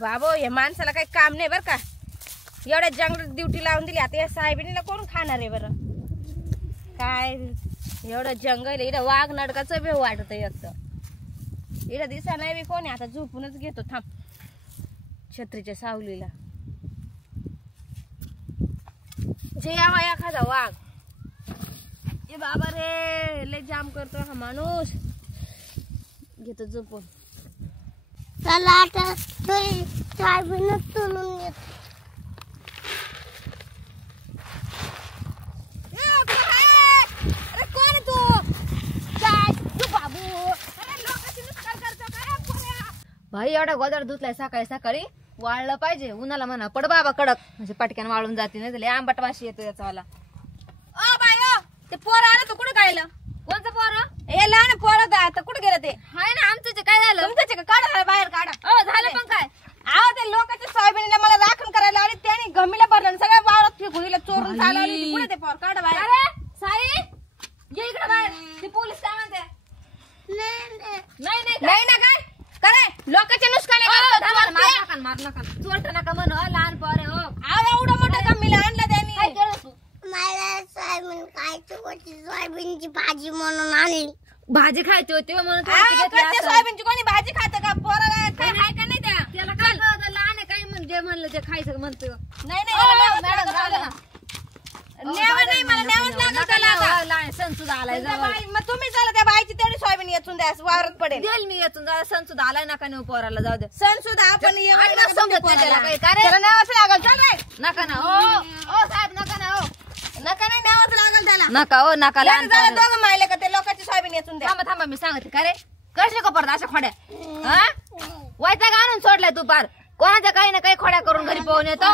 बाबो या माणसाला काही काम नाही बर का, एवढ्या जंगलात ड्युटी लावून दिली. आता या साहेबीला कोण खाणार आहे बरं? काय एवढं जंगल इथं वाघ नडकाचं भेव वाटत एक इथं दिसा नाही बी कोणी. आता झोपूनच घेतो थांब छत्रीच्या सावलीला. जे यावा एखादा वाघ. ए बाबा रे लय जाम करतो हा माणूस. घेतो झोपून. चला आता साहेबीनं चलून येतो. अरे कोण तू? काय तू बाबू? अरे लोकांची नुकसान करतो काय? भाई एवढा गोदर धुतलाय सकाळी सकाळी. वाळलं पाहिजे उन्हाला म्हणा. पड बाबा कडक म्हणजे पटक्यान वाळून जाते. नाही तर आंबट वाशी येतो याचा वाला. ओ बाय ओ ते पोर आलं तू कुठं गायलं? कोणतं पोर? हे लहान पोर आता कुठं गेलं ते? हाय ना आमचं काय झालं? तुमचं का काढा बाहेर काढा. हो झालं पण काय? आहो ते लोकांच्या सोयाबीनला मला राखण करायला आले त्याने गमीला भरलं सगळ्या वावरात फेकून दिलं चोरून चालवली. कुठे ते पोर? काढा बाहेर. अरे साई ये इकडे बाहेर. ते पोलीस काय म्हणते? नाही ना काय करे लोकांचे नुकसान मार नका चोरट नका म्हणू. लहान पोर आहे हो. आव एवढं मोठं गमीला आणलं त्यांनी. काय केलं तू? मला सोयाबीन खायची होती. सोयाबीनची भाजी म्हणून आणली. भाजी खायची होती म्हणून सोयाबीनची कोणी भाजी खात का? पोराला काय हाय का नाही? त्याला काय लहान आहे काय म्हणजे म्हणलं ते खायचं म्हणतो. नाही नाही मला न्यावंच लागलं त्याला. सण सुद्धा आलाय मग तुम्ही चला त्या बाईची तेवढी सोयाबीन येचून द्या वावरात पडेल. देईल मी येचून जा. सण सुद्धा आलाय नका नेऊ पोराला. जाऊ दे सण सुद्धा आपण समजत नाही त्याला न्यावंच लागल. चल रे नका ना. ओ साहेब नका ना. हो नका नाही न्यावंच लागल त्याला. नका हो नका. दोघं मायले का ते लोकांची सोयाबीन येचून द्या. थांबा मी सांगते का रे कसे का परत अशा खोड्या वैताग आणून सोडलाय तू पार. कोणाच्या काही ना काही खोड्या करून घरी पाहून येतो.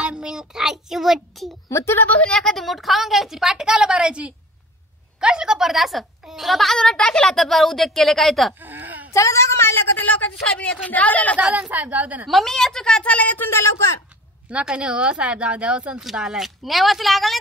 खायची होती मग तुला बसून एखादी मूठ खाऊन घ्यायची. पाटी काला भरायची. कशी का परत असं तुला बांधून टाकेल आता उद्योग केले काय तर. चला जाऊ मायला का ते लोकांची सोयाबीन येतून जाऊ दे ना साहेब जाऊ दे ना. मग मी येतो का? चला येतून द्या लवकर. नका नाही हो साहेब जाऊ द्या. सण सुद्धा आलाय न्यावाच लागल नाही.